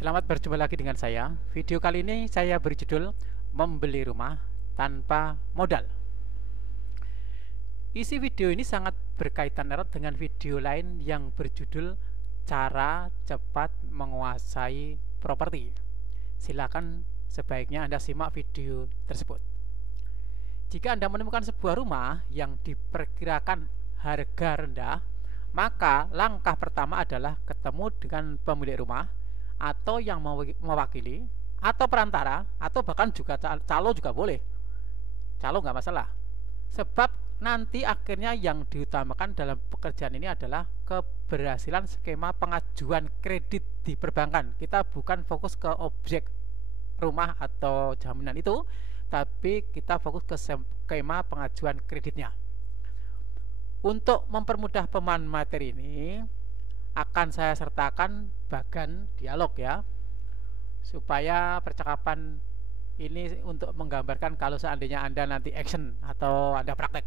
Selamat berjumpa lagi dengan saya. Video kali ini saya beri judul Membeli Rumah Tanpa Modal. Isi video ini sangat berkaitan erat dengan video lain yang berjudul Cara Cepat Menguasai Properti. Silakan sebaiknya Anda simak video tersebut. Jika Anda menemukan sebuah rumah yang diperkirakan harga rendah, maka langkah pertama adalah ketemu dengan pemilik rumah atau yang mewakili atau perantara, atau bahkan juga calo juga boleh. Calo nggak masalah, sebab nanti akhirnya yang diutamakan dalam pekerjaan ini adalah keberhasilan skema pengajuan kredit di perbankan. Kita bukan fokus ke objek rumah atau jaminan itu, tapi kita fokus ke skema pengajuan kreditnya. Untuk mempermudah pemahaman materi ini, akan saya sertakan bagan dialog ya, supaya percakapan ini untuk menggambarkan kalau seandainya Anda nanti action atau Anda praktek.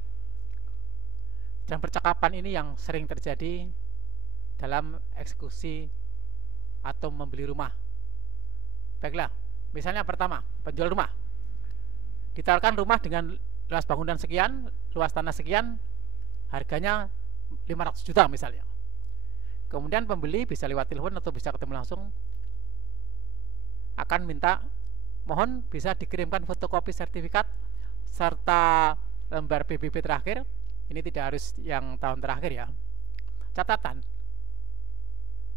Dan percakapan ini yang sering terjadi dalam eksekusi atau membeli rumah. Baiklah, misalnya pertama, penjual rumah ditawarkan rumah dengan luas bangunan sekian, luas tanah sekian, harganya 500 juta misalnya. Kemudian pembeli bisa lewat telepon atau bisa ketemu langsung, akan minta mohon bisa dikirimkan fotokopi sertifikat serta lembar PBB terakhir. Ini tidak harus yang tahun terakhir ya. Catatan,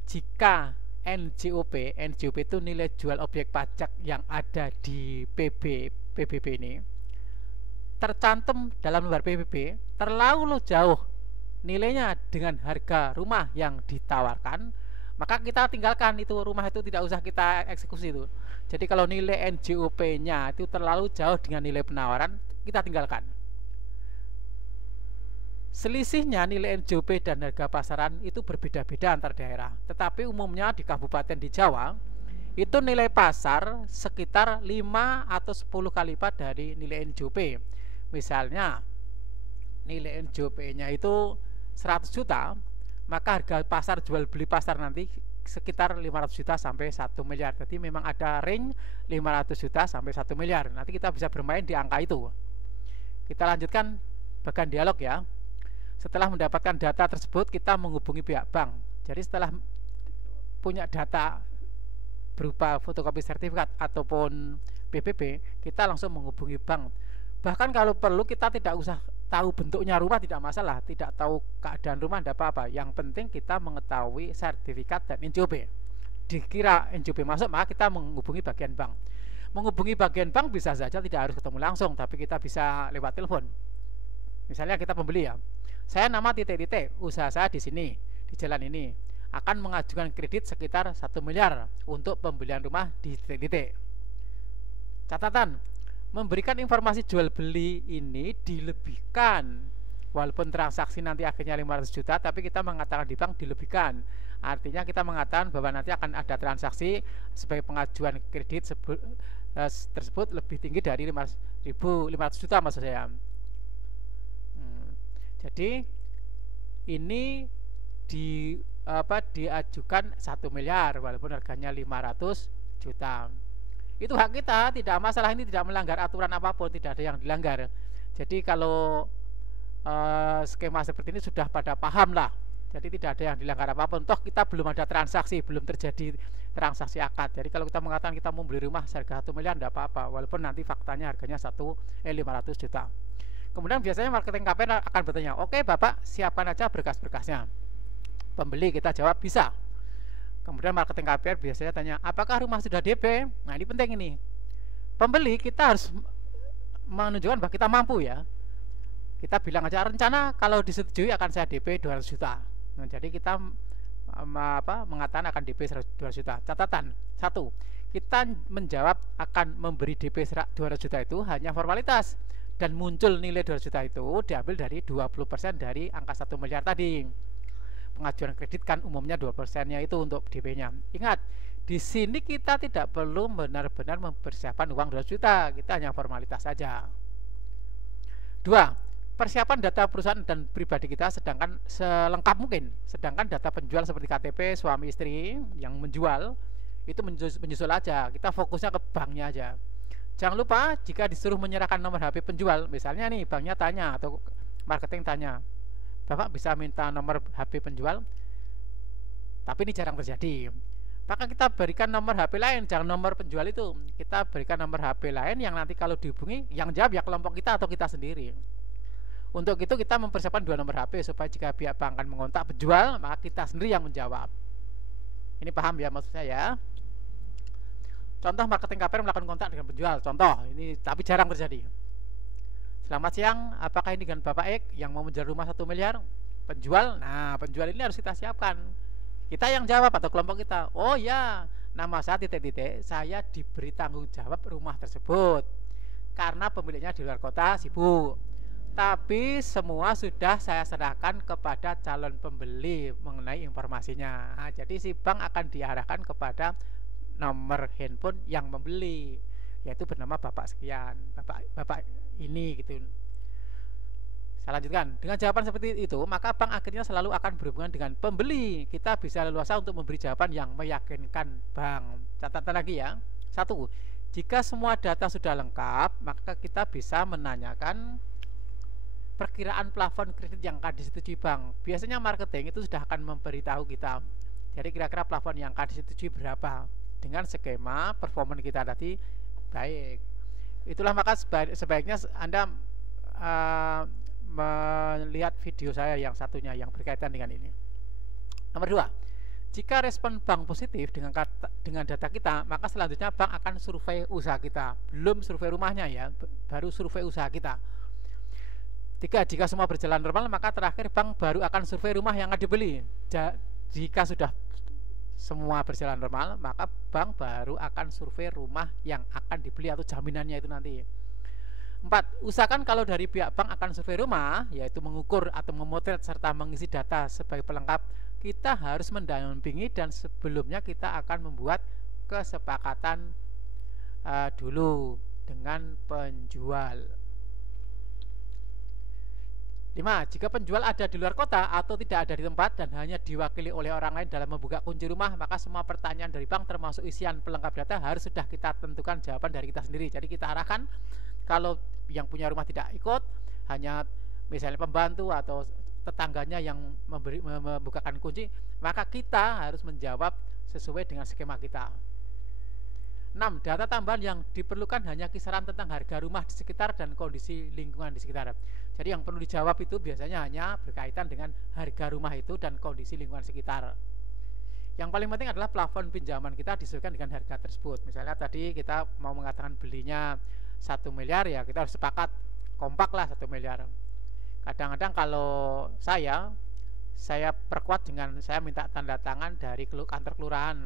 jika NJOP itu nilai jual objek pajak yang ada di PBB ini tercantum dalam lembar PBB terlalu jauh nilainya dengan harga rumah yang ditawarkan, maka kita tinggalkan itu rumah itu, tidak usah kita eksekusi itu. Jadi kalau nilai NJOP-nya itu terlalu jauh dengan nilai penawaran, kita tinggalkan. Selisihnya nilai NJOP dan harga pasaran itu berbeda-beda antar daerah, tetapi umumnya di kabupaten di Jawa itu nilai pasar sekitar 5 atau 10 kali lipat dari nilai NJOP. Misalnya nilai NJOP-nya itu 100 juta, maka harga pasar jual beli pasar nanti sekitar 500 juta sampai 1 miliar. Jadi memang ada range 500 juta sampai 1 miliar. Nanti kita bisa bermain di angka itu. Kita lanjutkan bagian dialog ya. Setelah mendapatkan data tersebut, kita menghubungi pihak bank. Jadi setelah punya data berupa fotokopi sertifikat ataupun PBB, kita langsung menghubungi bank. Bahkan kalau perlu kita tidak usah tahu bentuknya rumah, tidak masalah, tidak tahu keadaan rumah tidak apa-apa. Yang penting kita mengetahui sertifikat dan NJOP. Dikira NJOP masuk, maka kita menghubungi bagian bank. Menghubungi bagian bank bisa saja tidak harus ketemu langsung, tapi kita bisa lewat telepon. Misalnya kita pembeli ya, saya nama titik-titik, usaha saya di sini, di jalan ini, akan mengajukan kredit sekitar 1 miliar untuk pembelian rumah di titik-titik. Catatan, memberikan informasi jual beli ini dilebihkan. Walaupun transaksi nanti akhirnya 500 juta, tapi kita mengatakan di bank dilebihkan. Artinya kita mengatakan bahwa nanti akan ada transaksi sebagai pengajuan kredit tersebut lebih tinggi dari 500 juta maksud saya. Jadi ini diajukan 1 miliar walaupun harganya 500 juta. Itu hak kita, tidak masalah, ini tidak melanggar aturan apapun, tidak ada yang dilanggar. Jadi kalau skema seperti ini sudah pada paham lah, jadi tidak ada yang dilanggar apapun. Toh kita belum ada transaksi, belum terjadi transaksi akad. Jadi kalau kita mengatakan kita mau beli rumah harga 1 miliar tidak apa-apa, walaupun nanti faktanya harganya 500 juta. Kemudian biasanya marketing KPR akan bertanya, oke Bapak siapkan aja berkas-berkasnya. Pembeli kita jawab bisa. Kemudian marketing KPR biasanya tanya, apakah rumah sudah DP? Nah ini penting ini. Pembeli kita harus menunjukkan bahwa kita mampu ya. Kita bilang aja rencana kalau disetujui akan saya DP 200 juta. Nah, jadi kita mengatakan akan DP 200 juta. Catatan, 1, kita menjawab akan memberi DP 200 juta itu hanya formalitas. Dan muncul nilai 200 juta itu diambil dari 20% dari angka 1 miliar tadi. Pengajuan kredit kan umumnya 2%-nya itu untuk DP-nya. Ingat, di sini kita tidak perlu benar-benar mempersiapkan uang 200 juta, kita hanya formalitas saja. 2, persiapan data perusahaan dan pribadi kita sedangkan selengkap mungkin. Sedangkan data penjual seperti KTP suami istri yang menjual itu menyusul aja, kita fokusnya ke banknya aja. Jangan lupa jika disuruh menyerahkan nomor HP penjual, misalnya nih banknya tanya atau marketing tanya, Bapak bisa minta nomor HP penjual, tapi ini jarang terjadi, maka kita berikan nomor HP lain, jangan nomor penjual itu, kita berikan nomor HP lain yang nanti kalau dihubungi yang jawab ya kelompok kita atau kita sendiri. Untuk itu kita mempersiapkan 2 nomor HP supaya jika pihak bank akan mengontak penjual, maka kita sendiri yang menjawab. Ini paham ya maksud saya? Contoh marketing KPR melakukan kontak dengan penjual. Contoh, ini tapi jarang terjadi. Selamat siang, apakah ini dengan Bapak X yang mau menjual rumah 1 miliar? Penjual, nah penjual ini harus kita siapkan. Kita yang jawab atau kelompok kita. Oh ya, nama saya titik-titik, saya diberi tanggung jawab rumah tersebut karena pemiliknya di luar kota sibuk. Tapi semua sudah saya serahkan kepada calon pembeli mengenai informasinya. Nah, jadi si bank akan diarahkan kepada nomor handphone yang membeli, yaitu bernama Bapak sekian, Bapak ini gitu. Saya lanjutkan. Dengan jawaban seperti itu, maka bank akhirnya selalu akan berhubungan dengan pembeli. Kita bisa leluasa untuk memberi jawaban yang meyakinkan bank. Catatan lagi ya. 1. Jika semua data sudah lengkap, maka kita bisa menanyakan perkiraan plafon kredit yang akan disetujui bank. Biasanya marketing itu sudah akan memberitahu kita. Jadi kira-kira plafon yang akan disetujui berapa dengan skema performa kita tadi baik. Itulah maka sebaiknya Anda melihat video saya yang satunya yang berkaitan dengan ini. Nomor 2, jika respon bank positif dengan data kita, maka selanjutnya bank akan survei usaha kita. Belum survei rumahnya ya, baru survei usaha kita. 3, jika semua berjalan normal, maka terakhir bank baru akan survei rumah yang akan dibeli. Jika sudah semua berjalan normal, maka bank baru akan survei rumah yang akan dibeli atau jaminannya itu nanti. 4, usahakan kalau dari pihak bank akan survei rumah, yaitu mengukur atau memotret serta mengisi data sebagai pelengkap, kita harus mendampingi dan sebelumnya kita akan membuat kesepakatan dulu dengan penjual. 5, jika penjual ada di luar kota atau tidak ada di tempat dan hanya diwakili oleh orang lain dalam membuka kunci rumah, maka semua pertanyaan dari bank termasuk isian pelengkap data harus sudah kita tentukan jawaban dari kita sendiri. Jadi kita arahkan, kalau yang punya rumah tidak ikut, hanya misalnya pembantu atau tetangganya yang membukakan kunci, maka kita harus menjawab sesuai dengan skema kita. 6, data tambahan yang diperlukan hanya kisaran tentang harga rumah di sekitar dan kondisi lingkungan di sekitar. Jadi yang perlu dijawab itu biasanya hanya berkaitan dengan harga rumah itu dan kondisi lingkungan sekitar. Yang paling penting adalah plafon pinjaman kita disesuaikan dengan harga tersebut. Misalnya tadi kita mau mengatakan belinya 1 miliar, ya kita harus sepakat kompak lah 1 miliar. Kadang-kadang kalau saya perkuat dengan saya minta tanda tangan dari kantor kelurahan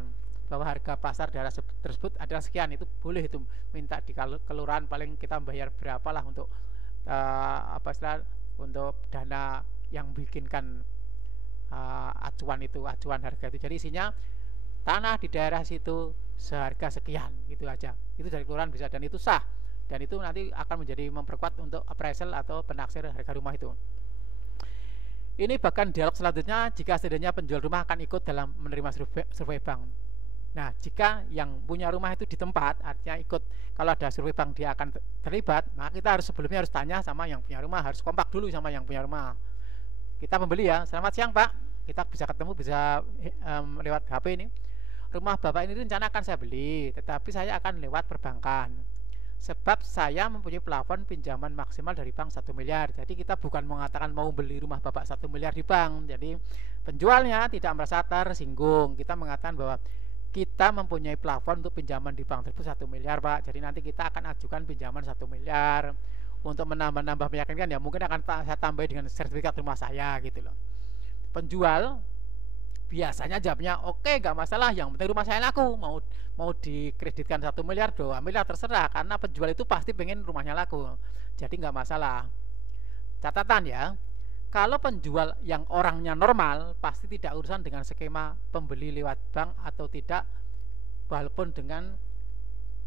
bahwa harga pasar daerah tersebut adalah sekian, itu boleh itu minta di kelurahan, paling kita bayar berapa lah untuk untuk dana yang bikinkan acuan harga itu. Jadi isinya tanah di daerah situ seharga sekian, gitu aja. Itu dari kelurahan bisa, dan itu sah, dan itu nanti akan menjadi memperkuat untuk appraisal atau penaksir harga rumah itu. Ini bahkan dialog selanjutnya jika setidaknya penjual rumah akan ikut dalam menerima survei bank. Nah, jika yang punya rumah itu di tempat, artinya ikut, kalau ada survei bank dia akan terlibat, maka kita sebelumnya harus tanya sama yang punya rumah, harus kompak dulu sama yang punya rumah. Kita pembeli ya, selamat siang Pak, kita bisa ketemu, bisa lewat HP ini. Rumah Bapak ini rencana akan saya beli, tetapi saya akan lewat perbankan. Sebab saya mempunyai plafon pinjaman maksimal dari bank 1 miliar. Jadi kita bukan mengatakan mau beli rumah Bapak 1 miliar di bank. Jadi penjualnya tidak merasa tersinggung. Kita mengatakan bahwa kita mempunyai plafon untuk pinjaman di bank tersebut 1 miliar Pak. Jadi nanti kita akan ajukan pinjaman 1 miliar. Untuk menambah meyakinkan ya mungkin akan saya tambah dengan sertifikat rumah saya gitu loh. Penjual biasanya jawabnya oke, gak masalah, yang penting rumah saya laku. Mau dikreditkan 1 miliar 2 miliar terserah, karena penjual itu pasti pengen rumahnya laku. Jadi gak masalah. Catatan ya, kalau penjual yang orangnya normal pasti tidak urusan dengan skema pembeli lewat bank atau tidak, walaupun dengan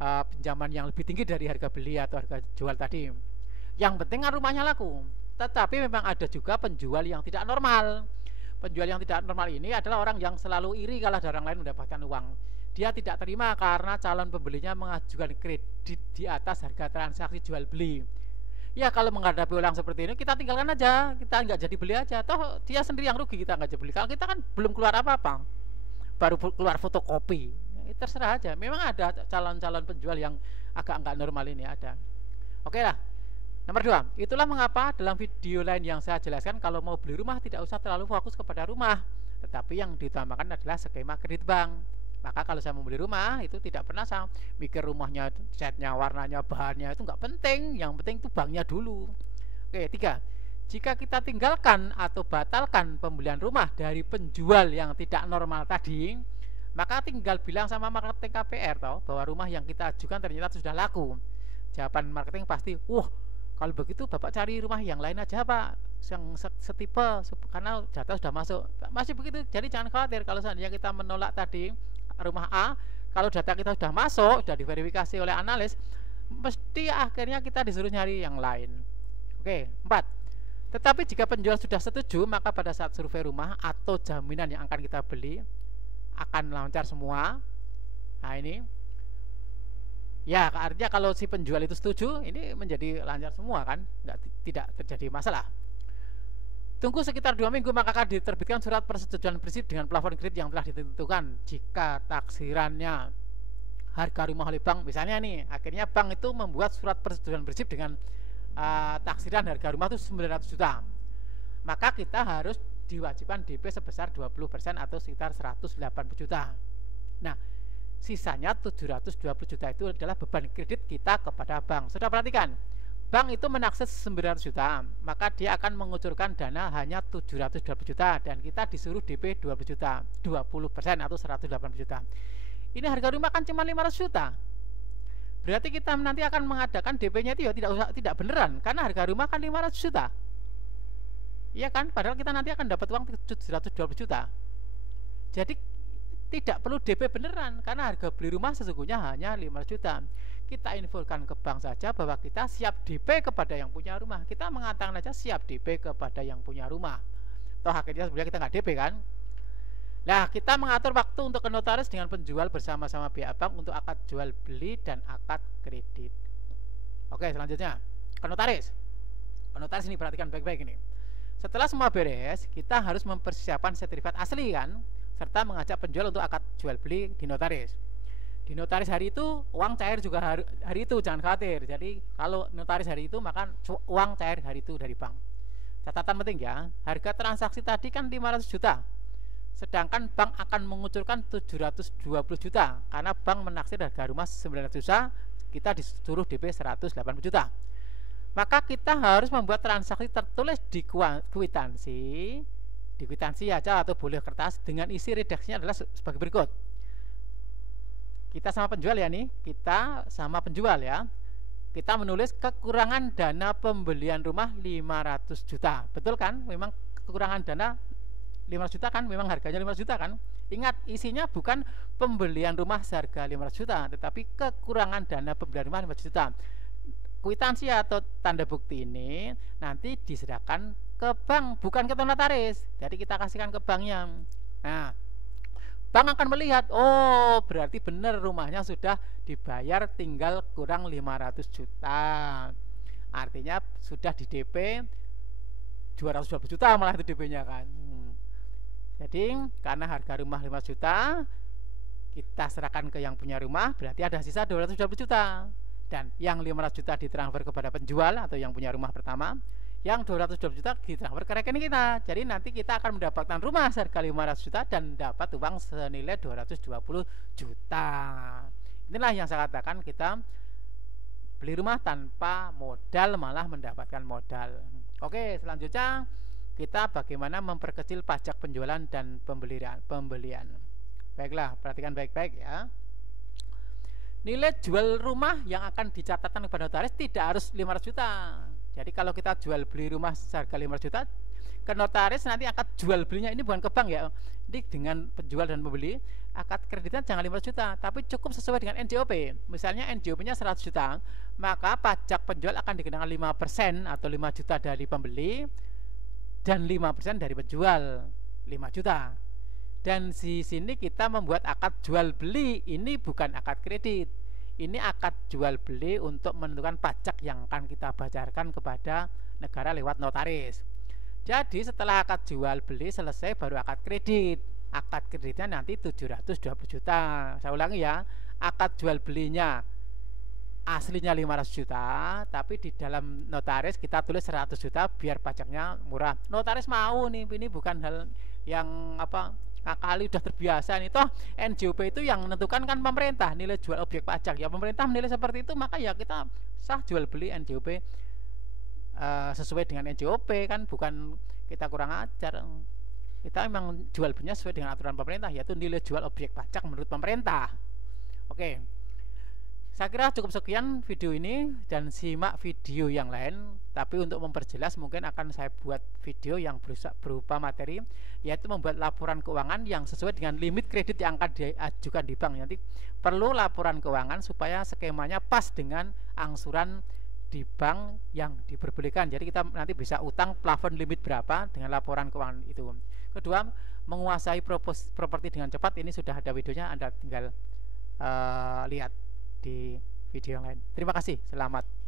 pinjaman yang lebih tinggi dari harga beli atau harga jual tadi. Yang penting kan rumahnya laku. Tetapi memang ada juga penjual yang tidak normal. Penjual yang tidak normal ini adalah orang yang selalu iri kalau ada orang lain mendapatkan uang. Dia tidak terima karena calon pembelinya mengajukan kredit di atas harga transaksi jual beli. Ya kalau menghadapi orang seperti ini kita tinggalkan aja, kita nggak jadi beli aja. Toh dia sendiri yang rugi, kita nggak jadi beli. Kalau kita kan belum keluar apa-apa, baru keluar fotokopi. Ya, terserah aja. Memang ada calon-calon penjual yang agak nggak normal ini ada. Oke lah. Nomor 2, itulah mengapa dalam video lain yang saya jelaskan kalau mau beli rumah tidak usah terlalu fokus kepada rumah, tetapi yang diutamakan adalah skema kredit bank. Maka kalau saya mau beli rumah itu tidak pernah saya mikir rumahnya, catnya, warnanya, bahannya itu nggak penting. Yang penting itu banknya dulu. Oke, 3. Jika kita tinggalkan atau batalkan pembelian rumah dari penjual yang tidak normal tadi, maka tinggal bilang sama marketing KPR toh bahwa rumah yang kita ajukan ternyata sudah laku. Jawaban marketing pasti, kalau begitu Bapak cari rumah yang lain aja Pak, yang setipe, karena data sudah masuk. Masih begitu, jadi jangan khawatir kalau seandainya kita menolak tadi rumah A, kalau data kita sudah masuk, sudah diverifikasi oleh analis, mesti akhirnya kita disuruh nyari yang lain. Oke, 4. Tetapi jika penjual sudah setuju, maka pada saat survei rumah atau jaminan yang akan kita beli akan lancar semua. Nah ini, ya artinya kalau si penjual itu setuju, ini menjadi lancar semua kan, tidak terjadi masalah. Tunggu sekitar 2 minggu maka akan diterbitkan surat persetujuan prinsip dengan plafon kredit yang telah ditentukan. Jika taksirannya harga rumah oleh bank, misalnya nih, akhirnya bank itu membuat surat persetujuan prinsip dengan taksiran harga rumah itu 900 juta, maka kita harus diwajibkan DP sebesar 20% atau sekitar 180 juta. Nah, sisanya 720 juta itu adalah beban kredit kita kepada bank. Sudah perhatikan, bank itu menakses 900 juta, maka dia akan mengucurkan dana hanya 720 juta dan kita disuruh DP 20 juta, 20% atau 180 juta. Ini harga rumah kan cuma 500 juta. Berarti kita nanti akan mengadakan DP-nya itu ya tidak beneran, karena harga rumah kan 500 juta. Iya kan? Padahal kita nanti akan dapat uang 720 juta. Jadi tidak perlu DP beneran, karena harga beli rumah sesungguhnya hanya 500 juta. Kita infokan ke bank saja bahwa kita siap DP kepada yang punya rumah. Kita mengatakan aja siap DP kepada yang punya rumah. Toh akhirnya sebenarnya kita nggak DP kan. Nah, kita mengatur waktu untuk ke notaris dengan penjual bersama-sama pihak bank untuk akad jual beli dan akad kredit. Oke, selanjutnya ke notaris. Ke notaris ini perhatikan baik-baik ini. Setelah semua beres, kita harus mempersiapkan sertifikat asli kan, serta mengajak penjual untuk akad jual beli di notaris. Di notaris hari itu uang cair juga hari itu, jangan khawatir. Jadi kalau notaris hari itu maka uang cair hari itu dari bank. Catatan penting ya, harga transaksi tadi kan 500 juta, sedangkan bank akan mengucurkan 720 juta karena bank menaksir harga rumah 900 juta, kita disuruh DP 180 juta. Maka kita harus membuat transaksi tertulis di kwitansi aja atau boleh kertas dengan isi redaksinya adalah sebagai berikut. Kita sama penjual ya nih, kita sama penjual ya. Kita menulis kekurangan dana pembelian rumah 500 juta. Betul kan? Memang kekurangan dana 500 juta kan, memang harganya 500 juta kan. Ingat, isinya bukan pembelian rumah seharga 500 juta, tetapi kekurangan dana pembelian rumah 500 juta. Kwitansi atau tanda bukti ini nanti diserahkan ke bank, bukan ke notaris. Jadi kita kasihkan ke banknya. Nah, bank akan melihat, oh berarti benar rumahnya sudah dibayar, tinggal kurang 500 juta. Artinya sudah di DP 220 juta malah itu DP-nya kan. Jadi karena harga rumah 5 juta, kita serahkan ke yang punya rumah, berarti ada sisa 220 juta. Dan yang 500 juta ditransfer kepada penjual atau yang punya rumah pertama, yang 220 juta ditransfer ke rekening kita. Jadi nanti kita akan mendapatkan rumah seharga 500 juta dan dapat uang senilai 220 juta. Inilah yang saya katakan, kita beli rumah tanpa modal malah mendapatkan modal. Oke, selanjutnya kita bagaimana memperkecil pajak penjualan dan pembelian. Baiklah, perhatikan baik-baik ya. Nilai jual rumah yang akan dicatatkan kepada notaris tidak harus 500 juta. Jadi kalau kita jual beli rumah seharga 500 juta, ke notaris nanti akad jual belinya ini bukan ke bank ya. Jadi dengan penjual dan pembeli, akad kreditnya jangan 500 juta, tapi cukup sesuai dengan NJOP. Misalnya NJOP-nya 100 juta, maka pajak penjual akan dikenakan 5% atau 5 juta dari pembeli dan 5% dari penjual. 5 juta. Dan di sini kita membuat akad jual beli, ini bukan akad kredit. Ini akad jual beli untuk menentukan pajak yang akan kita bayarkan kepada negara lewat notaris. Jadi setelah akad jual beli selesai baru akad kredit. Akad kreditnya nanti 720 juta. Saya ulangi ya, akad jual belinya aslinya 500 juta, tapi di dalam notaris kita tulis 100 juta biar pajaknya murah. Notaris mau nih, ini bukan hal yang apa kali udah terbiasa nih. Toh NJOP itu yang menentukan kan pemerintah nilai jual objek pajak. Ya pemerintah menilai seperti itu, maka ya kita sah jual beli NJOP sesuai dengan NJOP, kan bukan kita kurang ajar. Kita memang jual belinya sesuai dengan aturan pemerintah, yaitu nilai jual objek pajak menurut pemerintah. Oke. Saya kira cukup sekian video ini, dan simak video yang lain. Tapi untuk memperjelas mungkin akan saya buat video yang berupa materi, yaitu membuat laporan keuangan yang sesuai dengan limit kredit yang akan diajukan di bank. Nanti perlu laporan keuangan supaya skemanya pas dengan angsuran di bank yang diperbolehkan. Jadi kita nanti bisa utang plafon limit berapa dengan laporan keuangan itu. Kedua, menguasai properti dengan cepat. Ini sudah ada videonya, Anda tinggal lihat di video yang lain. Terima kasih, selamat